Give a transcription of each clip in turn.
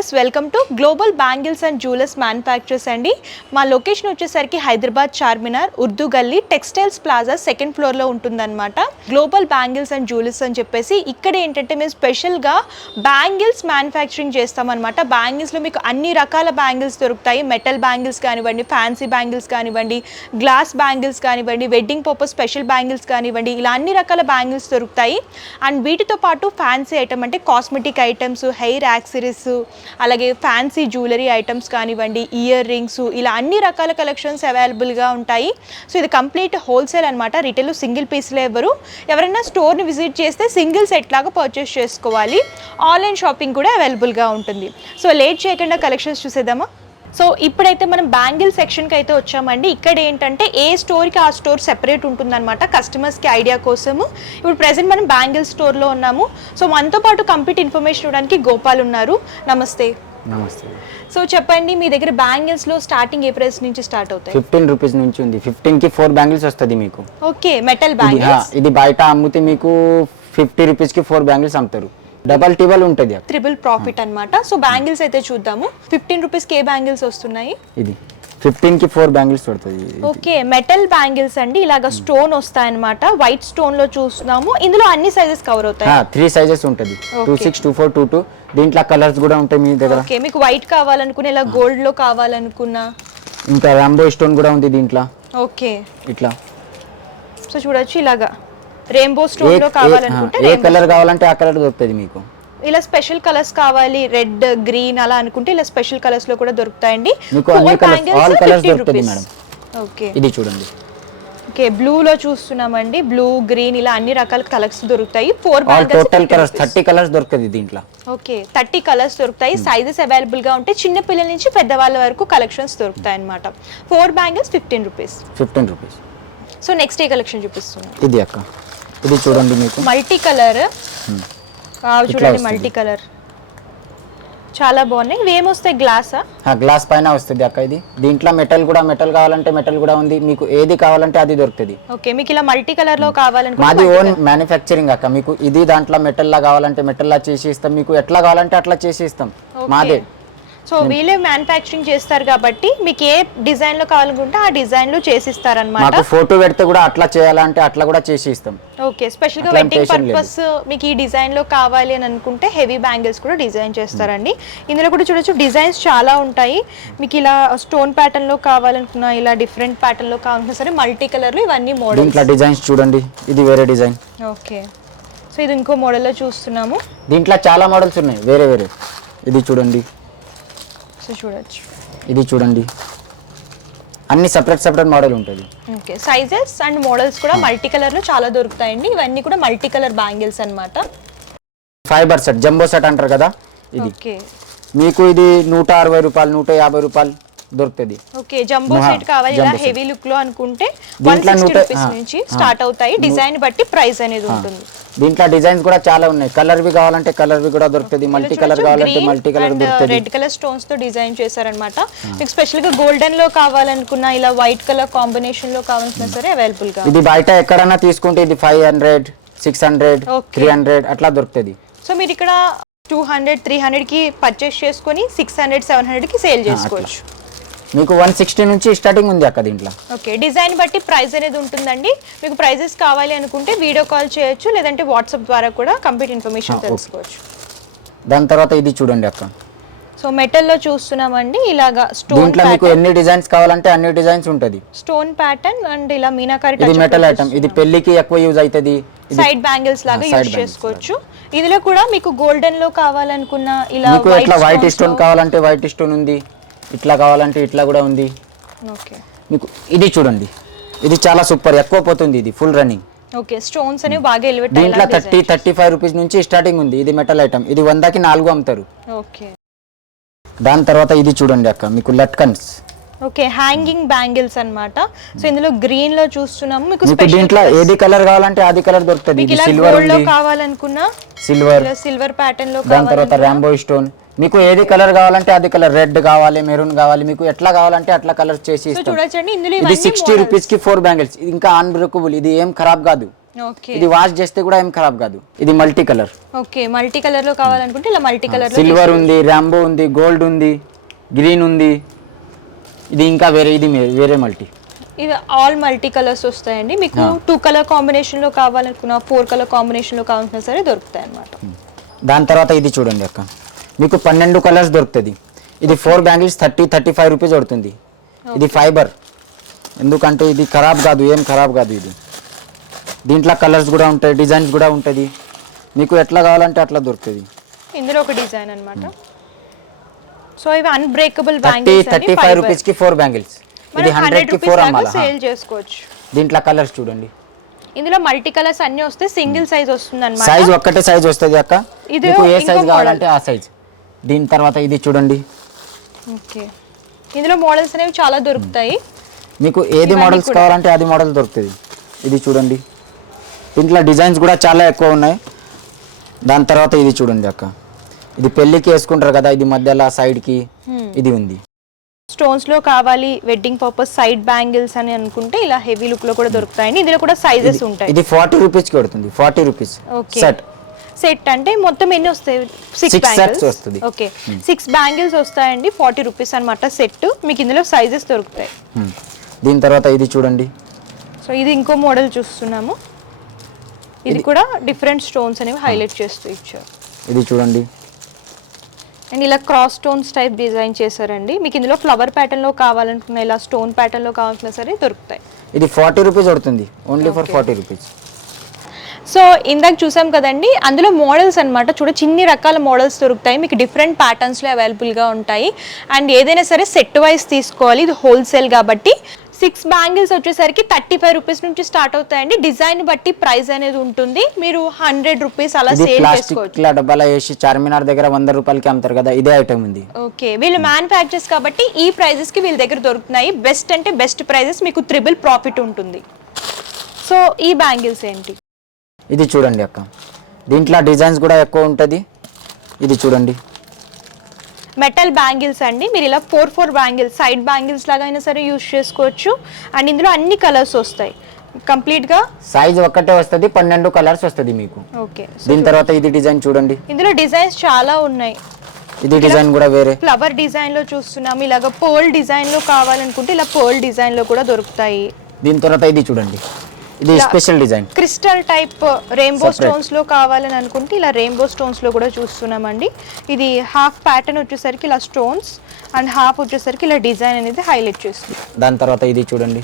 Viewers, welcome to global bangles and jewellers manufacturers అండి. మా location వచ్చేసరికి హైదరాబాద్ చార్మినార్ ఉర్దూ గల్లీ టెక్స్టైల్స్ ప్లాజా సెకండ్ ఫ్లోర్లో ఉంటుందన్నమాట. గ్లోబల్ బ్యాంగిల్స్ అండ్ జ్యువెలర్స్ అని చెప్పేసి ఇక్కడ ఏంటంటే మేము స్పెషల్గా బ్యాంగిల్స్ మ్యానుఫ్యాక్చరింగ్ చేస్తామన్నమాట. బ్యాంగిల్స్లో మీకు అన్ని రకాల బ్యాంగిల్స్ దొరుకుతాయి. మెటల్ బ్యాంగిల్స్ కానివ్వండి, ఫ్యాన్సీ బ్యాంగిల్స్ కానివ్వండి, గ్లాస్ బ్యాంగిల్స్ కానివ్వండి, వెడ్డింగ్ పర్పస్ స్పెషల్ బ్యాంగిల్స్ కానివ్వండి, ఇలా అన్ని రకాల బ్యాంగిల్స్ దొరుకుతాయి. అండ్ వీటితో పాటు ఫ్యాన్సీ ఐటమ్ అంటే కాస్మెటిక్ ఐటమ్స్, హెయిర్ యాక్సరీస్, అలాగే ఫ్యాన్సీ జ్యువెలరీ ఐటమ్స్ కానివ్వండి, ఇయర్ రింగ్స్, ఇలా అన్ని రకాల కలెక్షన్స్ అవైలబుల్గా ఉంటాయి. సో ఇది కంప్లీట్ హోల్సేల్ అనమాట. రిటైల్ సింగిల్ పీస్లో ఎవరైనా స్టోర్ని విజిట్ చేస్తే సింగిల్ సెట్ లాగా పర్చేస్ చేసుకోవాలి. ఆన్లైన్ షాపింగ్ కూడా అవైలబుల్గా ఉంటుంది. సో లేట్ చేయకుండా కలెక్షన్స్ చూసేద్దామా? సో ఇప్పుడైతే మనం బ్యాంగిల్ సెక్షన్కి అయితే వచ్చామండి. ఇక్కడ ఏంటంటే ఏ స్టోర్కి ఆ స్టోర్ సెపరేట్ ఉంటుందన్నమాట, కస్టమర్స్కి ఐడియా కోసము. ఇప్పుడు ప్రెసెంట్ మనం బ్యాంగిల్ స్టోర్లో ఉన్నాము. సో మనతో పాటు కంప్లీట్ ఇన్ఫర్మేషన్ ఇవ్వడానికి గోపాల్ ఉన్నారు. నమస్తే. నమస్తే. సో చెప్పండి, మీ దగ్గర బ్యాంగిల్స్లో స్టార్టింగ్ ఏ ప్రైస్ నుంచి స్టార్ట్ అవుతాయి? 15 రూపీస్ నుంచి ఉంది. 15కి 4 బ్యాంగిల్స్ వస్తుంది మీకు. Okay, metal bangles. ఇది బయట అమ్మితే మీకు 50 రూపీస్కి 4 బ్యాంగిల్స్ అమ్ముతారు. డబల్ టిబల్ ఉంటుంది, ట్రిపుల్ ప్రాఫిట్ అన్నమాట. సో బ్యాంగిల్స్ అయితే చూద్దాము. 15 రూపీస్కి ఏ బ్యాంగిల్స్ వస్తున్నాయి? ఇది 15కి 4 బ్యాంగిల్స్ పడుతుంది. ఓకే, మెటల్ బ్యాంగిల్స్ అండి. ఇలాగ స్టోన్ వస్తాయన్నమాట. వైట్ స్టోన్ లో చూస్తున్నాము. ఇందులో అన్ని సైజెస్ కవర్ అవుతాయి. 3 సైజెస్ ఉంటుంది, 26, 24, 22. దీంట్లో కలర్స్ కూడా ఉంటాయి మీ దగ్గర. ఓకే, మీకు వైట్ కావాలనుకున్నా, ఇలా గోల్డ్ లో కావాలనుకున్నా, ఇంకా రాంబో స్టోన్ కూడా ఉంది దీంట్లో. ఓకే, ఇట్లా సో చూడొచ్చు. ఇలాగా రెయిన్బో స్టోన్ లో కావాలనుకుంటే ఏ కలర్ కావాలంటే ఆ కలర్ దొరుకుతుంది మీకు. ఇలా స్పెషల్ కలర్స్ కావాలి, రెడ్, గ్రీన్ అలా అనుకుంటే ఇలా స్పెషల్ కలర్స్ లో కూడా దొరుకుతాయండి. మీకు అన్ని కలర్స్, ఆల్ కలర్స్ దొరుకుతుంది మేడం. ఓకే, ఇది చూడండి. ఓకే, బ్లూ లో చూస్తున్నామండి. బ్లూ, గ్రీన్, ఇలా అన్ని రకాల కలర్స్ దొరుకుతాయి. 4 బ్యాంగిల్స్, టోటల్ కలర్స్ 30 కలర్స్ దొరుకుతుంది దీంట్లో. ఓకే, 30 కలర్స్ దొరుకుతాయి. సైజెస్ అవైలబుల్ గా ఉంటాయి. చిన్న పిల్లల నుంచి పెద్దవాళ్ళ వరకు కలెక్షన్స్ దొరుకుతాయి అన్నమాట. 4 bangles 15 rupees. 15 rupees. So next ఏ కలెక్షన్ చూపిస్తున్నాం? ఇది అక్క, ఇది చూడండి మీకు మల్టీ కలర్. చూడండి, మల్టీ కలర్ చాలా బాగున్నాయి. ఇవి ఏమొస్తాయి? గ్లాసా? గ్లాస్ పైన వస్తుంది అక్క. ఇది దీంట్లో మెటల్ కూడా, మెటల్ కావాలంటే మెటల్ కూడా ఉంది. మీకు ఏది కావాలంటే అది దొరుకుతుంది. ఓకే, మీకు ఇలా మల్టీ కలర్ లో కావాలంటే మాది ఓన్ మ్యానుఫ్యాక్చరింగ్ అక్క. మీకు ఇది దాంట్లో మెటల్ లా కావాలంటే మెటల్ లా చేసి ఇస్తాం. మీకు ఎట్లా కావాలంటే అట్లా చేసి ఇస్తాం. మాదే. సో వీళ్ళే మ్యానుఫ్యాక్చరింగ్ చేస్తారు కాబట్టి మీకు ఏ డిజైన్ లో కావాలనుకుంటే ఆ డిజైన్ లో చేసి ఇస్తారన్నమాట. మాకు ఫోటో పెడితే కూడా అట్లా చేయాలంటే అట్లా కూడా చేసి ఇస్తాం. ఓకే, స్పెషల్ గా వెడ్డింగ్ పర్పస్ మీకు ఈ డిజైన్ లో కావాలి అని అనుకుంటే హెవీ బ్యాంగిల్స్ కూడా డిజైన్ చేస్తారండి. ఇందులో కూడా చూడొచ్చు, డిజైన్స్ చాలా ఉంటాయి. మీకు ఇలా స్టోన్ ప్యాటర్న్ లో కావాలనుకున్నా, ఇలా డిఫరెంట్ ప్యాటర్న్ లో కావాలనుకున్నా సరే, మల్టీ కలర్ లో ఇవన్నీ మోడల్స్. దీంట్లో డిజైన్స్ చూడండి, ఇది వేరే డిజైన్. ఓకే, సో ఇది ఇంకో మోడల్ లో చూస్తున్నాము. దీంట్లో చాలా మోడల్స్ ఉన్నాయి వేరే వేరే. ఇది చూడండి, చూడొచ్చు. ఇది చూడండి, అన్ని సెపరేట్ మోడల్ ఉంటుంది. ఓకే, సైజెస్ అండ్ మోడల్స్ కూడా మల్టీ కలర్ లో చాలా దొరుకుతాయండి. ఇవన్నీ కూడా మల్టీ కలర్ బ్యాంగిల్స్ అన్నమాట. ఫైబర్ సెట్, జంబో సెట్ అంటారు కదా ఇది. ఓకే, మీకు ఇది 160 రూపాయలు, 150 రూపాయలు దొరుకుతుంది. ఓకే, జంబో సెట్ కావాలి ఇలా హెవీ లుక్ లో అనుకుంటే 160 రూపీస్ నుంచి స్టార్ట్ అవుతాయి. డిజైన్ బట్టి ప్రైస్ అనేది ఉంటుంది. దీంట్లో డిజైన్స్ కూడా చాలా ఉన్నాయి. కలర్ వి కావాలంటే కలర్ వి కూడా దొరుకుతుంది. మల్టీ కలర్ కావాలంటే మల్టీ కలర్ దొరుకుతుంది. రెడ్ కలర్ స్టోన్స్ తో డిజైన్ చేశారన్నమాట. మీకు స్పెషల్ గా గోల్డెన్ లో కావాలనుకున్నా, ఇలా వైట్ కలర్ కాంబినేషన్ లో కావాలనుకున్నా సరే అవైలబుల్ గా. ఇది బయట ఎక్కడైనా తీసుకుంటే ఇది 500, 600, 300 అట్లా దొరుకుతుంది. సో మీరు ఇక్కడ 200, 300 కి పర్చేస్ చేసుకొని 600, 700 కి సేల్ చేసుకోవచ్చు. మీకు 160 నుంచి స్టార్టింగ్ ఉంది అక్క దీంట్లో. ఓకే, డిజైన్ బట్టి ప్రైస్ అనేది ఉంటుందండి. మీకు ప్రైజెస్ కావాలి అనుకుంటే వీడియో కాల్ చేయొచ్చు, లేదంటే వాట్సాప్ ద్వారా కూడా కంప్లీట్ ఇన్ఫర్మేషన్ తెలుసుకోవచ్చు. దాని తర్వాత ఇది చూడండి అక్క. సో మెటల్ లో చూస్తున్నామండి. ఇలాగా స్టోన్ దీంట్లో మీకు ఎన్ని డిజైన్స్ కావాలంటే అన్ని డిజైన్స్ ఉంటది. స్టోన్ ప్యాటర్న్ అండ్ ఇలా మీనాకారి ఇది మెటల్ ఐటమ్. ఇది పెళ్లికి ఎక్కువ యూజ్ అవుతుంది. సైడ్ బ్యాంగిల్స్ లాగా యూజ్ చేసుకోవచ్చు. ఇందులో కూడా మీకు గోల్డెన్ లో కావాలనుకున్నా, ఇలా వైట్ స్టోన్ కావాలంటే వైట్ స్టోన్ ఉంది. ఇట్లా కావాలంటే ఇట్లా కూడా ఉంది. ఓకే, మీకు ఇది చూడండి, ఇది చాలా సూపర్, ఎక్కువ పోతుంది. ఇది ఫుల్ రన్నింగ్. ఓకే, స్టోన్స్ అనేవి బాగా ఎలివేట్ అయ్యాయి. దీంట్లో 30-35 రూపీస్ నుంచి స్టార్టింగ్ ఉంది. ఇది మెటల్ ఐటమ్. ఇది 100కి 4 అమ్ముతారు. ఓకే, దాని తర్వాత ఇది చూడండి అక్క, మీకు లట్కన్స్. ఓకే, హ్యాంగింగ్ బ్యాంగిల్స్ అన్నమాట. సో ఇందులో గ్రీన్ లో చూస్తున్నాము. మీకు దీంట్లో ఏది కలర్ కావాలంటే అది కలర్ దొరుకుతుంది. సిల్వర్ లో కావాలనుకున్నా సిల్వర్ ప్యాటర్న్ లో. దాని తర్వాత రాంబో స్టోన్. మీకు ఏది కలర్ కావాలంటే అది కలర్, రెడ్ కావాలి, మెరూన్ కావాలి, మీకు ఎట్లా కావాలంటే అట్లా కలర్ చేసి ఇస్తాం. చూడండి, ఇందులో ఇది 60 రూపీస్ కి 4 బ్యాంగిల్స్. ఇది ఇంకా అన్బ్రేకబుల్, ఇది ఏం ఖరాబ్ కాదు. ఓకే ఇది వాష్ చేస్తే కూడా ఏం ఖరాబ్ కాదు. ఇది multi colour. Okay multi colour లో కావాలనుకుంటే ఇలా మల్టీ కలర్ లో సిల్వర్ ఉంది, రాంబో ఉంది, గోల్డ్ ఉంది, గ్రీన్ ఉంది. ఇది ఇంకా వేరే, ఇది వేరే మల్టీ. ఇవి ఆల్ మల్టీ కలర్స్ వస్తాయండి. మీకు 2 కలర్ కాంబినేషన్ లో కావాలనుకున్నా 4 కలర్ కాంబినేషన్ లో కావాలన్నా సరే దొరుకుతాయి అన్నమాట. దాని తర్వాత ఇది చూడండి అక్క, మీకు 12 కలర్స్ దొరుకుతుంది. ఇది 4 బ్యాంగిల్స్ 30-35 రూపీస్ పడుతుంది. ఇది ఫైబర్, ఎందుకంటే ఇది ఖరాబ్ కాదు, ఏం ఖరాబ్ కాదు. ఇది దీంట్లో కలర్స్ కూడా ఉంటాయి, డిజైన్స్ కూడా ఉంటుంది. మీకు ఎట్లా కావాలంటే అట్లా దొరుకుతుంది. ఇందులో ఒక డిజైన్ అన్నమాట. సో ఇవి అన్బ్రేకబుల్ బ్యాంగిల్స్ 35 రూపీస్ కి 4 బ్యాంగిల్స్. ఇది 100 కి 4 అమ్మాలా. సేల్ చేసుకోవచ్చు. దీంట్లో కలర్స్ చూడండి. ఇందులో మల్టీ కలర్స్ అన్ని వస్తే సింగిల్ సైజ్ వస్తుంది అన్నమాట. సైజ్ ఒక్కటే సైజ్ వస్తుంది అక్క. మీకు ఏ సైజ్ కావాలంటే ఆ సైజ్. దీని తర్వాత ఇది చూడండి. ఓకే ఇందులో మోడల్స్ అనేవి చాలా దొరుకుతాయి. మీకు ఏది మోడల్స్ కావాలంటే అది మోడల్ దొరుకుతుంది. ఇది చూడండి, దీంట్లో డిజైన్స్ కూడా చాలా ఎక్కువ ఉన్నాయి. దాని తర్వాత ఇది చూడండి అక్క, ఇది పెళ్ళికి వేసుకుంటారు కదా, ఇది మధ్యలో సైడ్కి ఇది ఉంది. స్టోన్స్ లో కావాలి వెడ్డింగ్ పర్పస్ సైడ్ బ్యాంగిల్స్ అని అనుకుంటే ఇలా హెవీ లుక్ లో కూడా దొరుకుతాయి. ఇందులో కూడా సైజెస్ ఉంటాయి. ఇది 40 రూపీస్ కి పడుతుంది. 40 రూపీస్ సెట్. సెట్ అంటే మొత్తం ఎన్ని వస్తాయి? 6 బ్యాంగిల్స్ వస్తుంది. ఓకే 6 బ్యాంగిల్స్ వస్తాయండి. 40 రూపీస్ అన్నమాట సెట్. మీకు ఇందులో సైజెస్ దొరుకుతాయి. దీని తర్వాత ఇది చూడండి. సో ఇది ఇంకో మోడల్ చూస్తున్నాము. ఇది కూడా డిఫరెంట్ స్టోన్స్ అనేవి హైలైట్ చేస్తూ ఇచ్చారు. ఇది చూడండి. అండ్ ఇలా క్రాస్ స్టోన్స్ టైప్ డిజైన్ చేశారండి. మీకు ఇందులో ఫ్లవర్ ప్యాటర్న్ లో కావాలనుకున్నా ఇలా స్టోన్ ప్యాటర్న్ లో కావాలన్నా సరే దొరుకుతాయి. ఇది 40 రూపీస్ పడుతుంది, ఓన్లీ ఫర్ 40 రూపీస్. సో ఇందాక చూసాం కదండి, అందులో మోడల్స్ అన్నమాట. చూడ చిన్ని రకాల మోడల్స్ దొరుకుతాయి మీకు, డిఫరెంట్ ప్యాటర్న్స్లో అవైలబుల్గా ఉంటాయి. అండ్ ఏదైనా సరే సెట్ వైజ్ తీసుకోవాలి, ఇది హోల్సేల్ కాబట్టి. 6 బ్యాంగిల్స్ వచ్చేసరికి 35 రూపీస్ నుంచి స్టార్ట్ అవుతాయండి. డిజైన్ బట్టి ప్రైస్ అనేది ఉంటుంది. మీరు 100 రూపీస్ అలా సేల్ చేసుకోవచ్చు. ఇలా డబ్బాలో వేసి చార్మినార్ దగ్గర 100 రూపాయలకి అమ్ముతారు కదా, ఇదే ఐటమ్ ఉంది. ఓకే వీళ్ళు మ్యానుఫ్యాక్చర్స్ కాబట్టి ఈ ప్రైజెస్ కి వీళ్ళ దగ్గర దొరుకుతున్నాయి. బెస్ట్ అంటే బెస్ట్ ప్రైజెస్, మీకు ట్రిపుల్ ప్రాఫిట్ ఉంటుంది. సో ఈ బ్యాంగిల్స్ ఏంటి? ఇది చూడండి అక్క, దీంట్లో డిజైన్స్ కూడా ఎక్కువ ఉంటుంది. ఇది చూడండి, మెటల్ బ్యాంగిల్స్ అండి. మీరు ఇలా 4 బ్యాంగిల్స్ సైడ్ బ్యాంగిల్స్ లాగా అయినా సరే యూజ్ చేసుకోవచ్చు. అండ్ ఇందులో అన్ని కలర్స్ వస్తాయి కంప్లీట్ గా. సైజ్ ఒక్కటే వస్తుంది, 12 కలర్స్ వస్తుంది మీకు. ఓకే దీని తర్వాత ఇది డిజైన్ చూడండి. ఇందులో డిజైన్స్ చాలా ఉన్నాయి. ఇది డిజైన్ కూడా వేరే ఫ్లవర్ డిజైన్ లో చూస్తున్నాం. ఇలాగ పర్ల్ డిజైన్ లో కావాలనుకుంటే ఇలా పర్ల్ డిజైన్ లో కూడా దొరుకుతాయి. దీని తర్వాత ఇది చూడండి, ఇది special design crystal type rainbow stones లో కావాలని అనుకుంటే ఇలా రెయిన్బో స్టోన్స్ లో కూడా చూస్తున్నామండి. ఇది హాఫ్ ప్యాటర్న్ వచ్చేసరికి ఇలా స్టోన్స్ అండ్ హాఫ్ వచ్చేసరికి ఇలా డిజైన్ అనేది హైలైట్ చేస్తుంది. దాని తర్వాత ఇది చూడండి.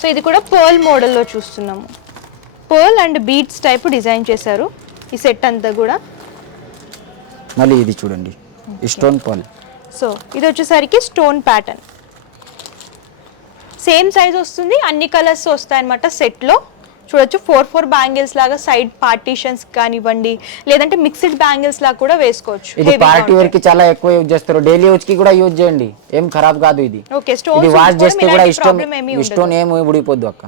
సో ఇది కూడా పర్ల్ మోడల్లో చూస్తున్నాము. Pearl and beads type design చేశారు ఈ సెట్ అంతా కూడా. మళ్ళీ ఇది చూడండి, స్టోన్ పర్ల్. సో ఇది వచ్చేసరికి స్టోన్ ప్యాటర్న్, సేమ్ సైజ్ వస్తుంది, అన్ని కలర్స్ వస్తాయి అన్నమాట సెట్లో. చూడొచ్చు 4 బ్యాంగిల్స్ లాగా సైడ్ పార్టీషన్స్ కానివ్వండి, లేదంటే మిక్స్డ్ బ్యాంగిల్స్ లాగా కూడా వేసుకోవచ్చు. ఇది పార్టీ వేర్ కి చాలా ఎక్కువ యూజ్ చేస్తారు, డైలీ యూజ్ కి కూడా యూజ్ చేయండి, ఏం ఖరాబ్ కాదు. ఇది ఓకే స్టోన్ వాష్ చేస్తే కూడా స్టోన్ ఏమి ఊడిపోద్దు అక్క.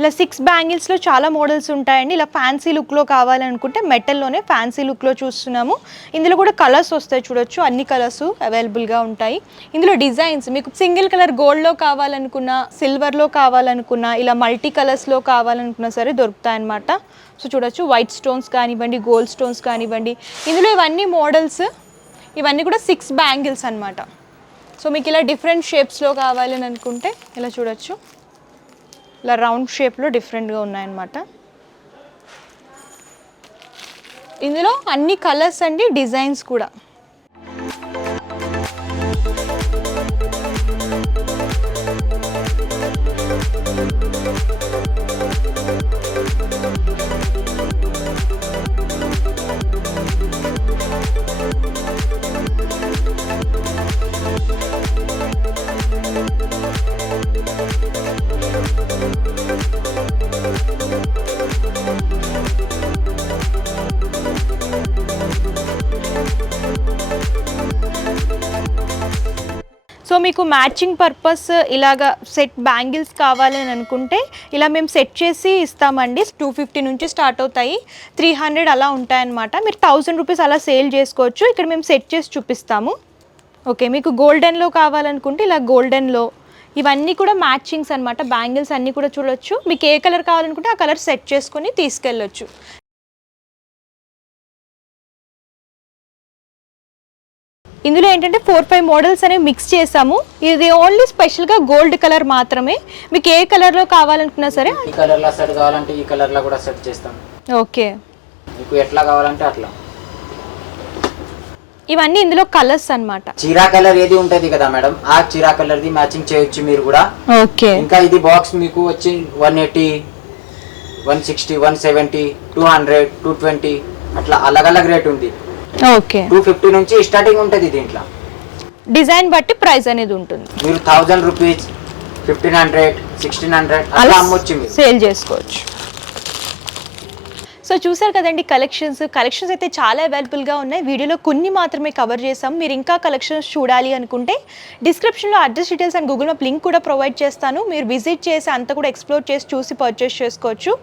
ఇలా 6 బ్యాంగిల్స్లో చాలా మోడల్స్ ఉంటాయండి. ఇలా ఫ్యాన్సీ లుక్లో కావాలనుకుంటే మెటల్లోనే ఫ్యాన్సీ లుక్లో చూస్తున్నాము. ఇందులో కూడా కలర్స్ వస్తాయి చూడొచ్చు, అన్ని కలర్స్ అవైలబుల్గా ఉంటాయి. ఇందులో డిజైన్స్ మీకు సింగిల్ కలర్ గోల్డ్లో కావాలనుకున్నా, సిల్వర్లో కావాలనుకున్నా, ఇలా మల్టీ కలర్స్లో కావాలనుకున్నా సరే దొరుకుతాయి అన్నమాట. సో చూడొచ్చు వైట్ స్టోన్స్ కానివ్వండి, గోల్డ్ స్టోన్స్ కానివ్వండి. ఇందులో ఇవన్నీ మోడల్స్, ఇవన్నీ కూడా 6 బ్యాంగిల్స్ అన్నమాట. సో మీకు ఇలా డిఫరెంట్ షేప్స్లో కావాలని అనుకుంటే ఇలా చూడొచ్చు, ఇలా రౌండ్ షేప్లో డిఫరెంట్గా ఉన్నాయన్నమాట. ఇందులో అన్ని కలర్స్ అండి, డిజైన్స్ కూడా. సో మీకు మ్యాచింగ్ పర్పస్ ఇలాగా సెట్ బ్యాంగిల్స్ కావాలని అనుకుంటే ఇలా మేము సెట్ చేసి ఇస్తామండి. 250 నుంచి స్టార్ట్ అవుతాయి, 300 అలా ఉంటాయన్నమాట. మీరు 1000 రూపీస్ అలా సేల్ చేసుకోవచ్చు. ఇక్కడ మేము సెట్ చేసి చూపిస్తాము. ఓకే మీకు గోల్డెన్లో కావాలనుకుంటే ఇలా గోల్డెన్లో, ఇవన్నీ కూడా మ్యాచింగ్స్ అన్నమాట. బ్యాంగిల్స్ అన్నీ కూడా చూడొచ్చు. మీకు ఏ కలర్ కావాలనుకుంటే ఆ కలర్ సెట్ చేసుకొని తీసుకెళ్ళొచ్చు. ఇందులో ఏంటంటే 4-5 మోడల్స్ అనేవి మిక్స్ చేసాము. ఇది ఓన్లీ స్పెషల్గా గోల్డ్ కలర్ మాత్రమే. మీకు ఏ కలర్లో కావాలనుకున్నా సరే ఈ కలర్లో సెట్ కావాలంటే ఈ కలర్లో కూడా సెట్ చేస్తాం. ఓకే, మీకు ఎట్లా కావాలంటే అట్లా. ఇవన్నీ ఇందులో కలర్స్ అన్నమాట. చీరా కలర్ ఏది ఉంటది కదా మేడం, ఆ చీరా కలర్ ది మ్యాచింగ్ చేయొచ్చు మీరు కూడా. ఓకే, ఇంకా ఇది బాక్స్ మీకు వచ్చి 180, 160, 170, 200, 220 అట్లా అలగ్ రేట్ ఉంది. ఓకే, 250 నుంచి స్టార్టింగ్ ఉంటది దీంట్లో. డిజైన్ బట్టి ప్రైస్ అనేది ఉంటుంది. మీరు 1000 రూపీస్, 1500, 1600 అలా అమ్మొచ్చు మీరు, సేల్ చేసుకోవచ్చు. సో చూసారు కదండి కలెక్షన్స్ అయితే చాలా అవైలబుల్గా ఉన్నాయి. వీడియోలో కొన్ని మాత్రమే కవర్ చేసాం. మీరు ఇంకా కలెక్షన్స్ చూడాలి అనుకుంటే డిస్క్రిప్షన్లో address details and Google map link కూడా ప్రొవైడ్ చేస్తాను. మీరు విజిట్ చేసి అంతా కూడా ఎక్స్ప్లోర్ చేసి చూసి పర్చేస్ చేసుకోవచ్చు.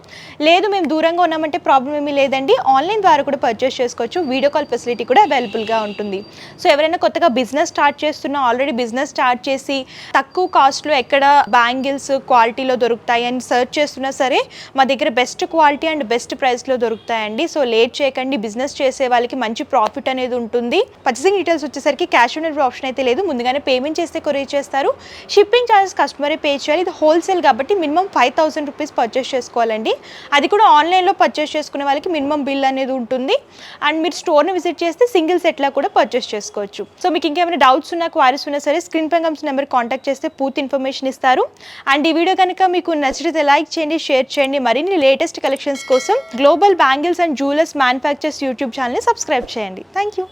లేదు మేము దూరంగా ఉన్నామంటే ప్రాబ్లం ఏమీ లేదండి, ఆన్లైన్ ద్వారా కూడా పర్చేస్ చేసుకోవచ్చు. వీడియో కాల్ ఫెసిలిటీ కూడా అవైలబుల్గా ఉంటుంది. సో ఎవరైనా కొత్తగా బిజినెస్ స్టార్ట్ చేస్తున్నా, ఆల్రెడీ బిజినెస్ స్టార్ట్ చేసి తక్కువ కాస్ట్లో ఎక్కడ బ్యాంగిల్స్ క్వాలిటీలో దొరుకుతాయి అని సర్చ్ చేస్తున్నా సరే మా దగ్గర బెస్ట్ క్వాలిటీ అండ్ బెస్ట్ ప్రైస్లో దొరుకుతాయండి. సో లేట్ చేయకండి, బిజినెస్ చేసే వాళ్ళకి మంచి ప్రాఫిట్ అనేది ఉంటుంది. పర్చేసింగ్ డీటెయిల్స్ వచ్చేసరికి క్యాష్ ఆన్ డెలివరీ ఆప్షన్ అయితే లేదు. ముందుగానే పేమెంట్ చేస్తే కొరియర్ చేస్తారు. షిప్పింగ్ ఛార్జెస్ కస్టమరే పే చేయాలి. ఇది హోల్సేల్ కాబట్టి మినిమం 5000 రూపీస్ పర్చేస్ చేసుకోవాలండి. అది కూడా ఆన్లైన్లో పర్చేస్ చేసుకునే వాళ్ళకి మినిమం బిల్ అనేది ఉంటుంది. అండ్ మీరు స్టోర్ని విజిట్ చేస్తే సింగిల్ సెట్లా కూడా పర్చేస్ చేసుకోవచ్చు. సో మీకు ఇంకేమైనా డౌట్స్ ఉన్నా, క్వారీస్ ఉన్నా సరే స్క్రీన్ పై కనిపిస్తున్న నెంబర్ కాంటాక్ట్ చేస్తే పూర్తి ఇన్ఫర్మేషన్ ఇస్తారు. అండ్ ఈ వీడియో కనుక మీకు నచ్చితే లైక్ చేయండి, షేర్ చేయండి. మరిన్ని లేటెస్ట్ కలెక్షన్స్ కోసం global bangles and jewellers manufacturers YouTube ఛానల్ని సబ్స్క్రైబ్ చేయండి. Thank you.